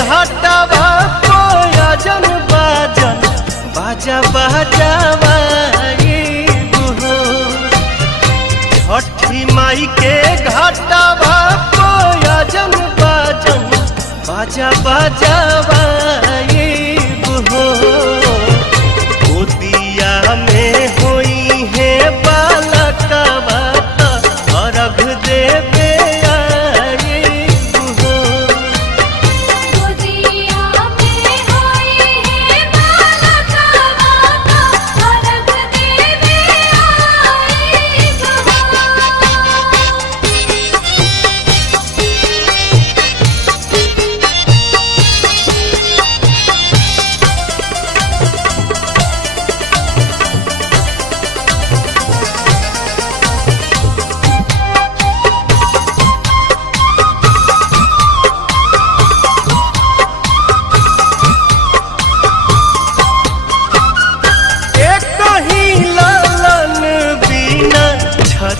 घाटवा कोयजन बाजन बाजा बाजावा छठी माई के घाटवा कोयजन बाजन बाजा बाजावा गोदिया में होई है बालकवा अर्घ देवे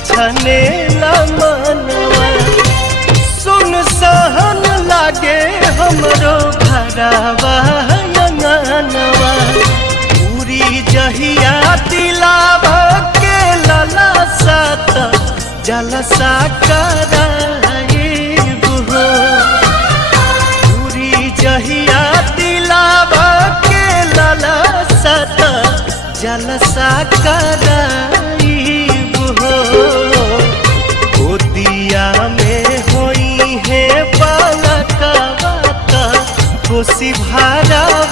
छने मनवा सुन सहन लागे हमरो घरवा अंगनवा पूरी जहिया दिलावा के लला सात जलसा कराइब हो पूरी जहिया दिलावा के लला सात जलसा कराइब हो गोदिया में होई है बालकवा खुशी भरावाइब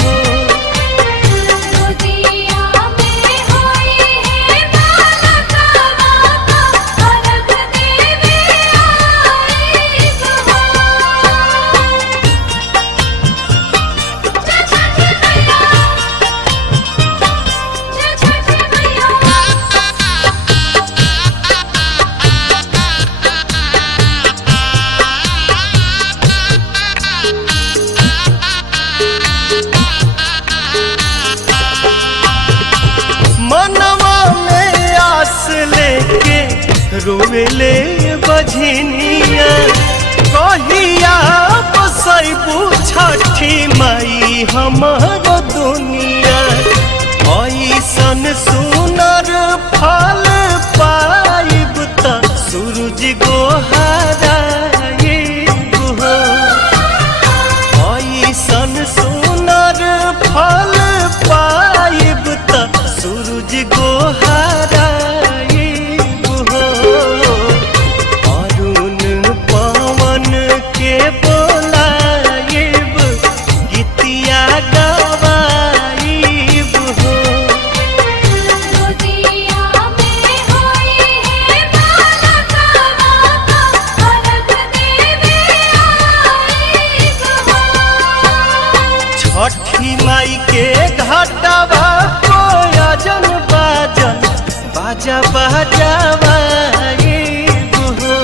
हो गोदिया में होई है बालकवा अर्घ देवे आइब हो छठी मैया छठी मैया मनवा में आस लेके रोवेले बझनिया कहिया बसैबू छठी माई हमरो दुनिया ऐसन सुनर फल पाइब त सूरज गोहराइब हो ऐसन सुनर फल पाइब त सूरज गोहराइब हो अरुण पवन के बोलाइब गीतिया गवाइब हो गोदिया में होई है बालकवा अर्घ देवे आइब हो छठी माई के घाटवा कोयजन बाजन बाजा बाजावा हो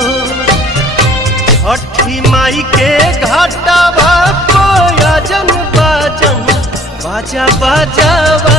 छठी माई के घाटवा कोयजन बाजन बाजा बाजावा